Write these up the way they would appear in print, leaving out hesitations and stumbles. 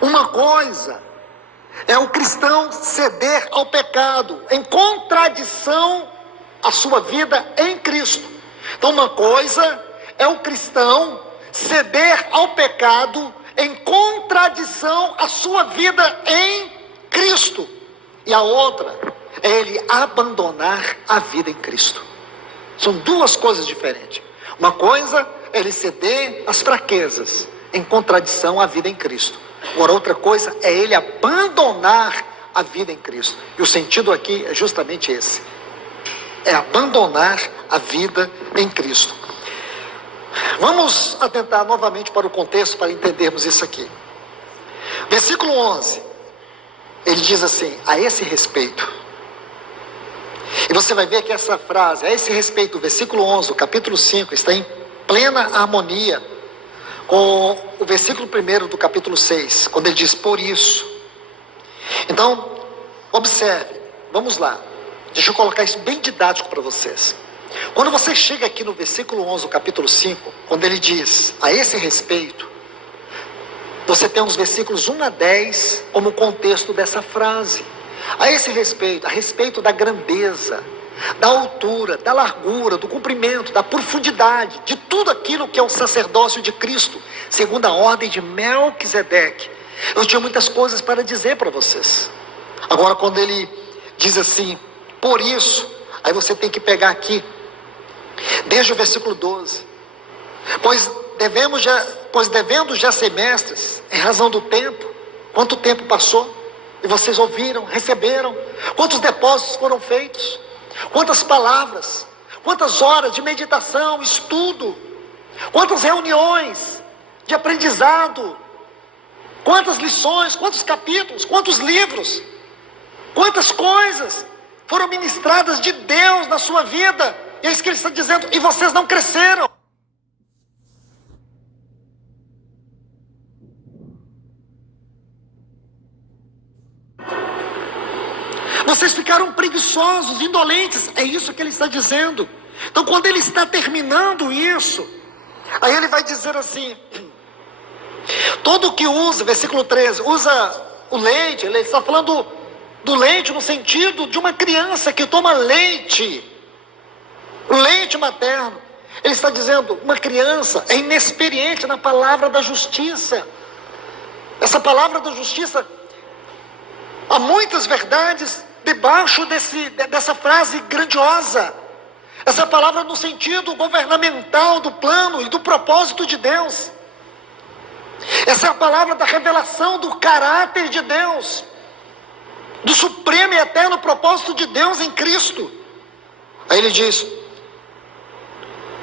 Uma coisa é o cristão ceder ao pecado, em contradição à sua vida em Cristo. Então, uma coisa é o cristão ceder ao pecado em contradição à sua vida em Cristo. E a outra é ele abandonar a vida em Cristo. São duas coisas diferentes. Uma coisa é ele ceder às fraquezas em contradição à vida em Cristo. Agora, outra coisa é ele abandonar a vida em Cristo. E o sentido aqui é justamente esse. É abandonar a vida em Cristo. Vamos atentar novamente para o contexto para entendermos isso aqui. Versículo 11. Ele diz assim: a esse respeito. E você vai ver que essa frase, a esse respeito, o versículo 11, do capítulo 5, está em plena harmonia com o versículo 1 do capítulo 6, quando ele diz por isso. Então, observe, vamos lá. Deixa eu colocar isso bem didático para vocês. Quando você chega aqui no versículo 11 do capítulo 5, quando ele diz a esse respeito, você tem os versículos 1 a 10 como contexto dessa frase. A esse respeito, a respeito da grandeza, da altura, da largura, do comprimento, da profundidade, de tudo aquilo que é o sacerdócio de Cristo, segundo a ordem de Melquisedeque. Eu tinha muitas coisas para dizer para vocês. Agora, quando ele diz assim, por isso, aí você tem que pegar aqui, desde o versículo 12. Pois devendo já ser mestres, em razão do tempo, quanto tempo passou? E vocês ouviram, receberam, quantos depósitos foram feitos, quantas palavras, quantas horas de meditação, estudo, quantas reuniões de aprendizado, quantas lições, quantos capítulos, quantos livros, quantas coisas foram ministradas de Deus na sua vida. E é isso que ele está dizendo, e vocês não cresceram. Vocês ficaram preguiçosos, indolentes. É isso que ele está dizendo. Então, quando ele está terminando isso, aí ele vai dizer assim: todo que usa, versículo 13, usa o leite. Ele está falando do leite no sentido de uma criança que toma leite, leite materno. Ele está dizendo, uma criança é inexperiente na palavra da justiça. Essa palavra da justiça, há muitas verdades debaixo dessa frase grandiosa. Essa palavra no sentido governamental do plano e do propósito de Deus. Essa é a palavra da revelação do caráter de Deus, do supremo e eterno propósito de Deus em Cristo. Aí ele diz,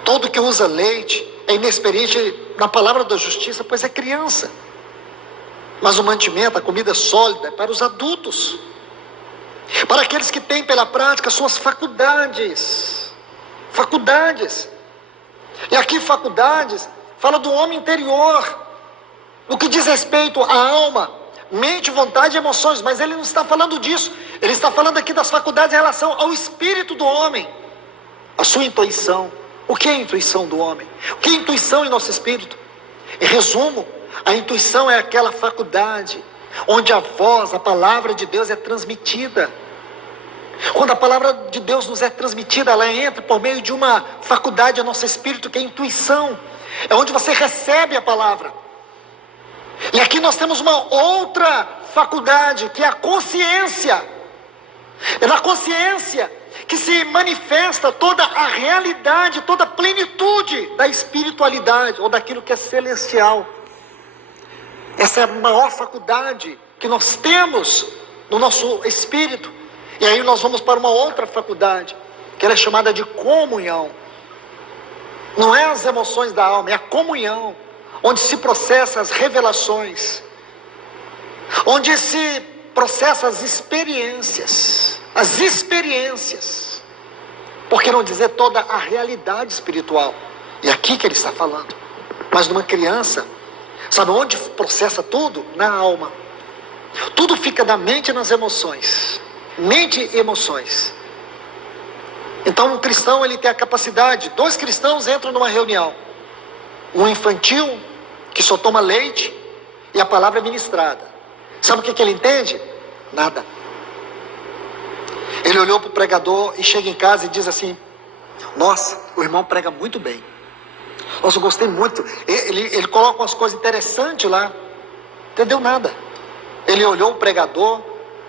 todo que usa leite é inexperiente na palavra da justiça, pois é criança. Mas o mantimento, a comida sólida é para os adultos, para aqueles que têm pela prática suas faculdades. E aqui faculdades fala do homem interior, o que diz respeito à alma, mente, vontade e emoções. Mas ele não está falando disso. Ele está falando aqui das faculdades em relação ao espírito do homem, a sua intuição. O que é a intuição do homem? O que é a intuição em nosso espírito? Em resumo, a intuição é aquela faculdade onde a voz, a palavra de Deus é transmitida. Quando a palavra de Deus nos é transmitida, ela entra por meio de uma faculdade ao nosso espírito, que é a intuição. É onde você recebe a palavra. E aqui nós temos uma outra faculdade, que é a consciência. É na consciência que se manifesta toda a realidade, toda a plenitude da espiritualidade, ou daquilo que é celestial. Essa é a maior faculdade que nós temos no nosso espírito. E aí nós vamos para uma outra faculdade, que ela é chamada de comunhão. Não é as emoções da alma, é a comunhão, onde se processa as revelações, onde se processa as experiências, por que não dizer toda a realidade espiritual? E aqui que ele está falando. Mas numa criança, sabe onde processa tudo? Na alma. Tudo fica na mente e nas emoções. Mente e emoções. Então um cristão, ele tem a capacidade, dois cristãos entram numa reunião, um infantil que só toma leite e a palavra é ministrada. Sabe o que ele entende? Nada. Ele olhou para o pregador e chega em casa e diz assim: nossa, o irmão prega muito bem. Nossa, eu gostei muito. Ele coloca umas coisas interessantes lá. Entendeu nada. Ele olhou o pregador,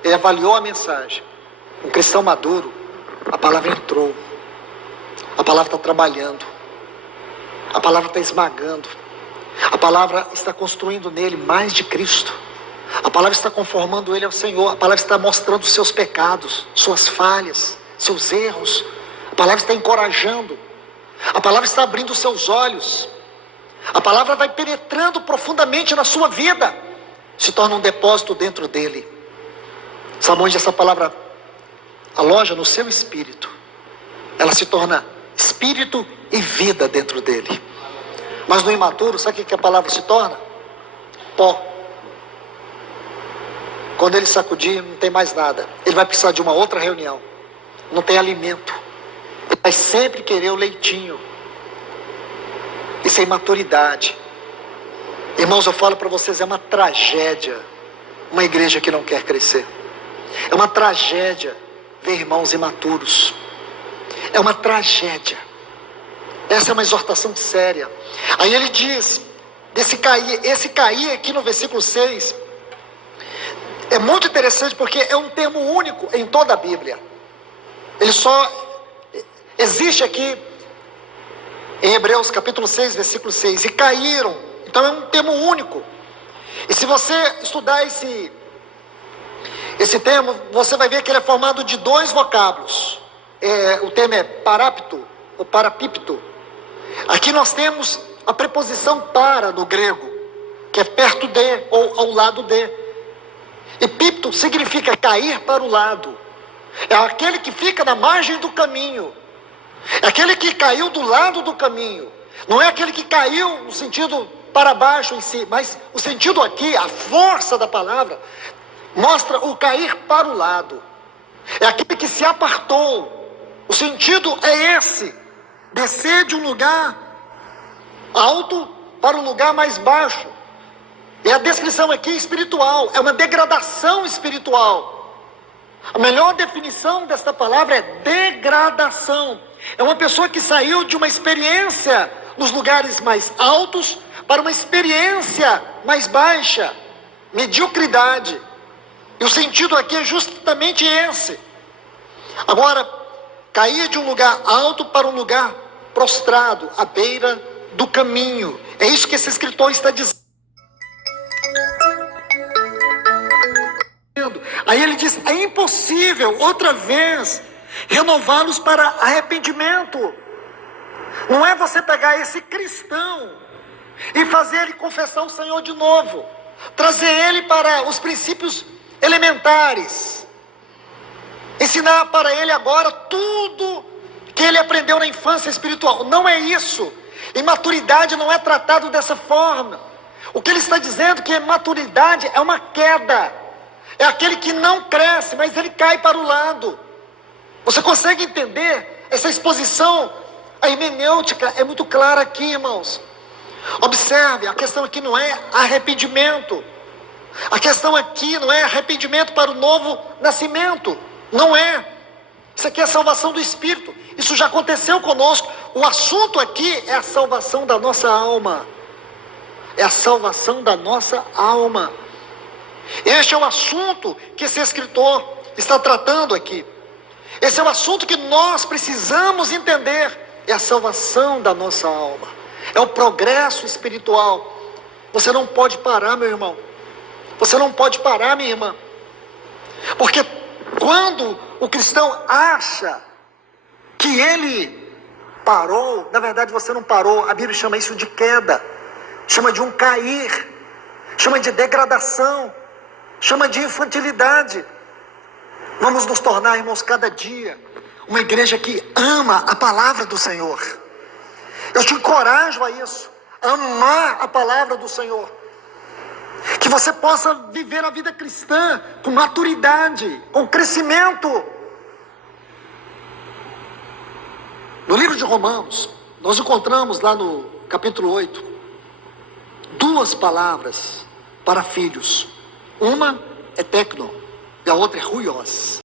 ele avaliou a mensagem. Um cristão maduro, a palavra entrou. A palavra está trabalhando. A palavra está esmagando. A palavra está construindo nele mais de Cristo. A palavra está conformando ele ao Senhor. A palavra está mostrando os seus pecados, suas falhas, seus erros. A palavra está encorajando. A palavra está abrindo os seus olhos. A palavra vai penetrando profundamente na sua vida. Se torna um depósito dentro dele. Sabe onde essa palavra aloja? No seu espírito. Ela se torna espírito e vida dentro dele. Mas no imaturo, sabe o que a palavra se torna? Pó. Quando ele sacudir, não tem mais nada. Ele vai precisar de uma outra reunião. Não tem alimento. Ele vai sempre querer o leitinho. Isso é imaturidade. Irmãos, eu falo para vocês, é uma tragédia uma igreja que não quer crescer. É uma tragédia ver irmãos imaturos. É uma tragédia. Essa é uma exortação séria. Aí ele diz, esse cair aqui no versículo 6, é muito interessante porque é um termo único em toda a Bíblia. Ele só existe aqui em Hebreus capítulo 6, versículo 6. E caíram. Então é um termo único. E se você estudar esse termo, você vai ver que ele é formado de dois vocábulos. O termo é parápito ou parapípto. Aqui nós temos a preposição para no grego, que é perto de ou ao lado de. E pípto significa cair para o lado. É aquele que fica na margem do caminho. É aquele que caiu do lado do caminho. Não é aquele que caiu no sentido para baixo em si, mas o sentido aqui, a força da palavra, mostra o cair para o lado. É aquele que se apartou. O sentido é esse: descer de um lugar alto para um lugar mais baixo. E a descrição aqui é espiritual, é uma degradação espiritual. A melhor definição desta palavra é degradação. É uma pessoa que saiu de uma experiência nos lugares mais altos para uma experiência mais baixa, mediocridade. E o sentido aqui é justamente esse. Agora, cair de um lugar alto para um lugar prostrado, à beira do caminho. É isso que esse escritor está dizendo. Aí ele diz, é impossível outra vez renová-los para arrependimento. Não é você pegar esse cristão e fazer ele confessar o Senhor de novo, trazer ele para os princípios elementares, ensinar para ele agora tudo que ele aprendeu na infância espiritual. Não é isso. Imaturidade não é tratado dessa forma. O que ele está dizendo é que maturidade é uma queda. É aquele que não cresce, mas ele cai para o lado. Você consegue entender essa exposição? A hermenêutica é muito clara aqui, irmãos. Observe, a questão aqui não é arrependimento. A questão aqui não é arrependimento para o novo nascimento. Não é. Isso aqui é a salvação do Espírito. Isso já aconteceu conosco. O assunto aqui é a salvação da nossa alma. É a salvação da nossa alma. Este é o assunto que esse escritor está tratando aqui. Esse é o assunto que nós precisamos entender. É a salvação da nossa alma. É o progresso espiritual. Você não pode parar, meu irmão. Você não pode parar, minha irmã. Porque quando o cristão acha que ele parou, na verdade você não parou. A Bíblia chama isso de queda. Chama de um cair. Chama de degradação. Chama de infantilidade. Vamos nos tornar, irmãos, cada dia uma igreja que ama a palavra do Senhor. Eu te encorajo a isso. Amar a palavra do Senhor. Que você possa viver a vida cristã com maturidade, com crescimento. No livro de Romanos, nós encontramos lá no capítulo 8, duas palavras para filhos. Uma é tecno e a outra é huios.